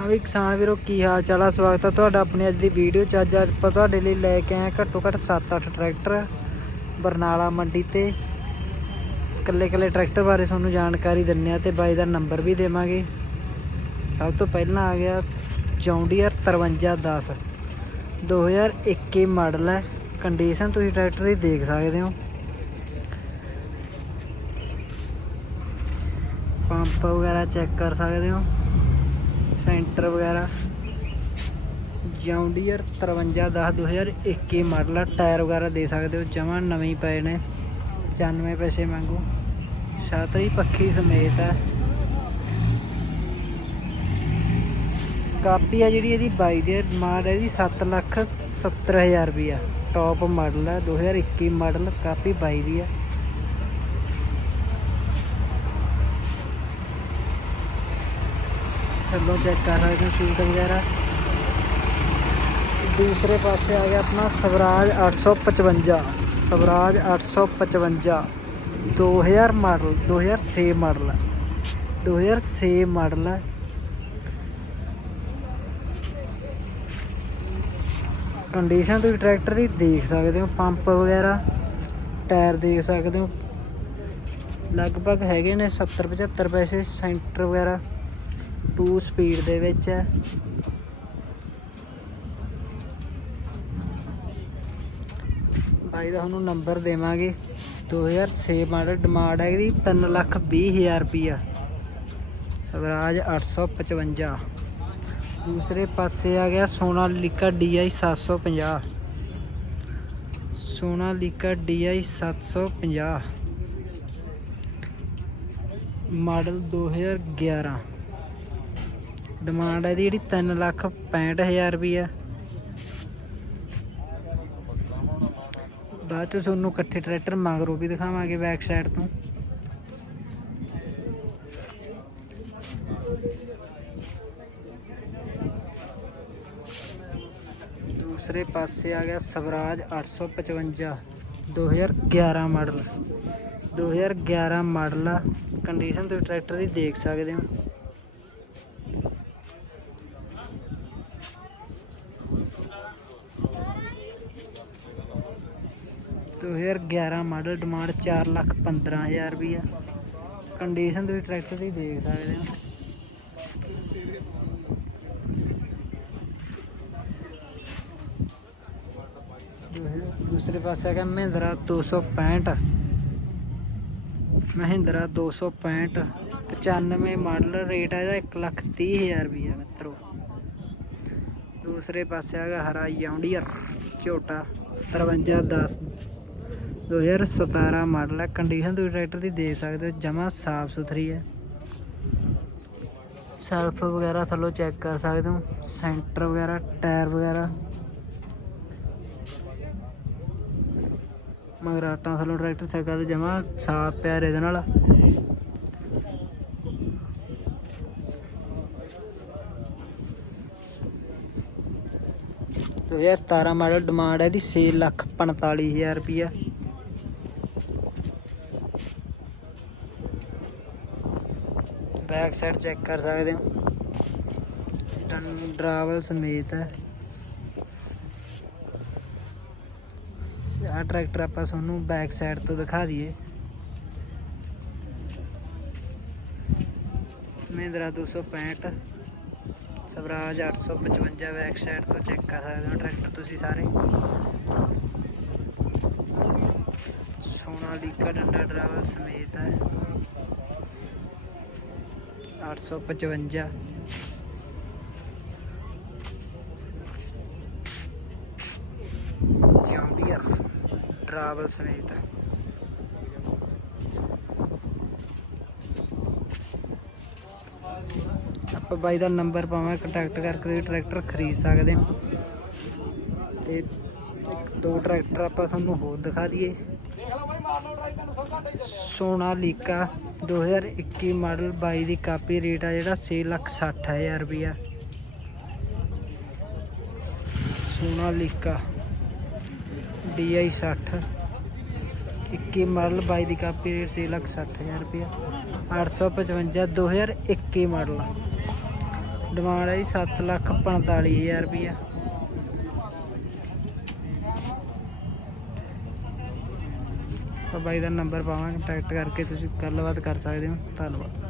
ਹਾਂ ਵੀ ਕਿਸਾਨ ਵੀਰੋ, ਕੀ ਹਾਲ ਚਾਲ ਆ? ਸਵਾਗਤ ਆ ਤੁਹਾਡਾ ਆਪਣੀ ਅੱਜ ਦੀ ਵੀਡੀਓ ਚ। ਅੱਜ ਆਪਾਂ ਤੁਹਾਡੇ ਲਈ ਲੈ ਕੇ ਆਏ ਘੱਟੋ ਘੱਟ 7-8 ਟਰੈਕਟਰ ਬਰਨਾਲਾ ਮੰਡੀ ਤੇ। ਇਕੱਲੇ ਇਕੱਲੇ ਟਰੈਕਟਰ ਬਾਰੇ ਤੁਹਾਨੂੰ ਜਾਣਕਾਰੀ ਦਿੰਨੇ ਆ ਤੇ ਬਾਈ ਦਾ ਨੰਬਰ ਵੀ ਦੇਵਾਂਗੇ। ਸਭ ਤੋਂ ਪਹਿਲਾਂ ਆ ਗਿਆ ਜੌਂਡੀਅਰ 5310 2021 ਮਾਡਲ ਹੈ। ਕੰਡੀਸ਼ਨ ਤੁਸੀਂ ਟਰੈਕਟਰ ਦੀ ਦੇਖ ਸਕਦੇ ਹੋ। ਪੰਪ ਵਗੈਰਾ ਚੈੱਕ ਕਰ ਸਕਦੇ ਹੋ। ਸੈਂਟਰ ਵਗੈਰਾ। ਜੌਂਡੀਅਰ 5310 2021 ਮਾਡਲ ਆ, ਟਾਇਰ ਵਗੈਰਾ ਦੇ ਸਕਦੇ ਹੋ, ਜਮਾਂ ਨਵੇਂ ਹੀ ਪਏ ਨੇ 95 ਪੈਸੇ ਮੰਗੂ ਛਾਤਰੀ ਪੱਖੀ ਸਮੇਤ ਹੈ ਕਾਪੀ ਆ ਜਿਹੜੀ ਇਹਦੀ ਬਾਈ ਦੀ ਡਿਮਾਂਡ ਇਹਦੀ 7 ਲੱਖ 70000 ਰੁਪਿਆ ਟੌਪ ਮਾਡਲ ਹੈ 2021 ਮਾਡਲ, ਕਾਪੀ ਬਾਈ ਦੀ ਹੈ ਥੱਲੋਂ ਚੈੱਕ ਕਰ ਸਕਦੇ ਹੋ ਸ਼ੂਟ ਵਗੈਰਾ। ਦੂਸਰੇ ਪਾਸੇ ਆ ਗਿਆ ਆਪਣਾ ਸਵਰਾਜ 855 ਸਵਰਾਜ 855 2000 ਮਾਡਲ 2006 ਮਾਡਲ। ਹੈ 2006 ਮਾਡਲ। ਹੈ ਕੰਡੀਸ਼ਨ ਤੁਸੀਂ ਟਰੈਕਟਰ ਦੀ ਦੇਖ ਸਕਦੇ ਹੋ, ਪੰਪ ਵਗੈਰਾ, ਟਾਇਰ ਦੇਖ ਸਕਦੇ ਹੋ। ਲਗਭਗ ਹੈਗੇ ਨੇ 70 75 ਪੈਸੇ ਸੈਂਟਰ ਵਗੈਰਾ। 2 ਸਪੀਡ ਦੇ ਵਿੱਚ ਹੈ। ਬਾਈ ਦਾ ਤੁਹਾਨੂੰ ਨੰਬਰ ਦੇਵਾਂਗੇ। 2006 ਮਾਡਲ ਡਿਮਾਂਡ ਹੈ ਇਹਦੀ 3 ਲੱਖ 20 ਹਜ਼ਾਰ ਰੁਪਿਆ ਸਵਰਾਜ 855 ਦੂਸਰੇ ਪਾਸੇ ਆ ਗਿਆ Sonalika DI 750 Sonalika DI 750 model 2011 demand ਹੈ ਇਹਦੀ ਜਿਹੜੀ 3 ਲੱਖ 65000 ਰੁਪਈਆ। ਬਾਅਦ ਚ ਤੁਹਾਨੂੰ ਇਕੱਠੇ ਟਰੈਕਟਰ ਮਗਰੋਂ ਵੀ ਦਿਖਾਵਾਂਗੇ ਬੈਕ ਸਾਈਡ ਤੋਂ। ਦੂਸਰੇ ਪਾਸੇ ਆ ਗਿਆ ਸਵਰਾਜ 855 2011 ਮਾਡਲ। 2011 ਮਾਡਲ ਕੰਡੀਸ਼ਨ ਤੁਸੀਂ ਟਰੈਕਟਰ ਦੀ ਦੇਖ ਸਕਦੇ ਹੋ। ਦੋ ਹਜ਼ਾਰ 11 ਮਾਡਲ ਡਿਮਾਂਡ 4 ਲੱਖ 15000 ਰੁਪਈਆ। ਕੰਡੀਸ਼ਨ ਤੁਸੀਂ ਟਰੈਕਟਰ ਦੀ ਦੇਖ ਸਕਦੇ ਹੋ। ਦੂਸਰੇ- ਦੂਸਰੇ ਪਾਸੇ ਹੈਗਾ ਮਹਿੰਦਰਾ 265 ਮਹਿੰਦਰਾ 265 95 ਮਾਡਲ ਰੇਟ ਹੈ ਇਹਦਾ 1 ਲੱਖ 30000 ਰੁਪਈਆ ਮਿੱਤਰੋ। ਦੂਸਰੇ ਪਾਸੇ ਹੈਗਾ ਹਰਾ ਯੌਂਡੀਅਰ ਝੋਟਾ 5310 2017 ਮਾਡਲ ਹੈ। ਕੰਡੀਸ਼ਨ ਤੁਸੀਂ ਟਰੈਕਟਰ ਦੀ ਦੇਖ ਸਕਦੇ ਹੋ, ਜਮਾ ਸਾਫ਼ ਸੁਥਰੀ ਹੈ। ਸੈਲਫ ਵਗੈਰਾ ਥੱਲੋਂ ਚੈੱਕ ਕਰ ਸਕਦੇ ਹੋ ਸੈਂਟਰ ਵਗੈਰਾ ਟਾਇਰ ਵਗੈਰਾ। ਮਗਰਾਟਾਂ ਥੱਲੋਂ ਟਰੈਕਟਰ ਚੈੱਕ ਕਰ ਜਮਾ ਸਾਫ਼ ਪਿਆਰ ਇਹਦੇ ਨਾਲ। ਦੋ ਹਜ਼ਾਰ ਸਤਾਰਾਂ ਮਾਡਲ ਡਿਮਾਂਡ ਹੈ ਇਹਦੀ 6 ਲੱਖ 45000 ਰੁਪਈਆ। ਬੈਕ ਸਾਈਡ ਚੈੱਕ ਕਰ ਸਕਦੇ ਹੋ। ਡਨ ਡਰਾਵਲ ਸਮੇਤ ਹੈ। ਆਹ ਟਰੈਕਟਰ ਆਪਾਂ ਤੁਹਾਨੂੰ ਬੈਕ ਸਾਈਡ ਤੋਂ ਦਿਖਾ ਦਈਏ। ਮਹਿੰਦਰਾ 265 ਸਵਰਾਜ 855 ਬੈਕ ਸਾਈਡ ਤੋਂ ਚੈੱਕ ਕਰ ਸਕਦੇ ਹੋ ਟਰੈਕਟਰ ਤੁਸੀਂ ਸਾਰੇ। ਸੋਨਾਲੀਕਾ ਡੰਡਾ ਡਰਾਈਵਰ ਸਮੇਤ ਹੈ। 855 ਜੌਂਡੀਅਰ ਟਰੈਵਲ ਸਮੇਤ। ਆਪਾਂ ਬਾਈ ਦਾ ਨੰਬਰ ਪਾਵਾਂ ਕੰਟੈਕਟ ਕਰਕੇ ਤੁਸੀਂ ਟਰੈਕਟਰ ਖਰੀਦ ਸਕਦੇ ਹੋ। ਤੇ ਦੋ ਟਰੈਕਟਰ ਆਪਾਂ ਤੁਹਾਨੂੰ ਹੋਰ ਦਿਖਾ ਦਈਏ। ਸੋਨਾਲੀਕਾ 2021 ਮਾਡਲ 22 ਦੀ ਕਾਪੀ ਰੇਟ ਆ ਜਿਹੜਾ 6 ਲੱਖ 60 ਹਜ਼ਾਰ ਰੁਪਿਆ ਸੋਨਾਲੀਕਾ DI 60 21 ਮਾਡਲ 22 ਦੀ ਕਾਪੀ ਰੇਟ 6 ਲੱਖ 60 ਹਜ਼ਾਰ ਰੁਪਿਆ 855 2021 ਮਾਡਲ। ਡਿਮਾਂਡ ਹੈ ਜੀ 7 ਲੱਖ 45000 ਰੁਪਇਆ ਆਪਾਂ ਬਾਈ ਦਾ ਨੰਬਰ ਪਾਵਾਂਗੇ ਕੰਟੈਕਟ ਕਰਕੇ ਤੁਸੀਂ ਗੱਲਬਾਤ ਕਰ ਸਕਦੇ ਹੋ। ਧੰਨਵਾਦ।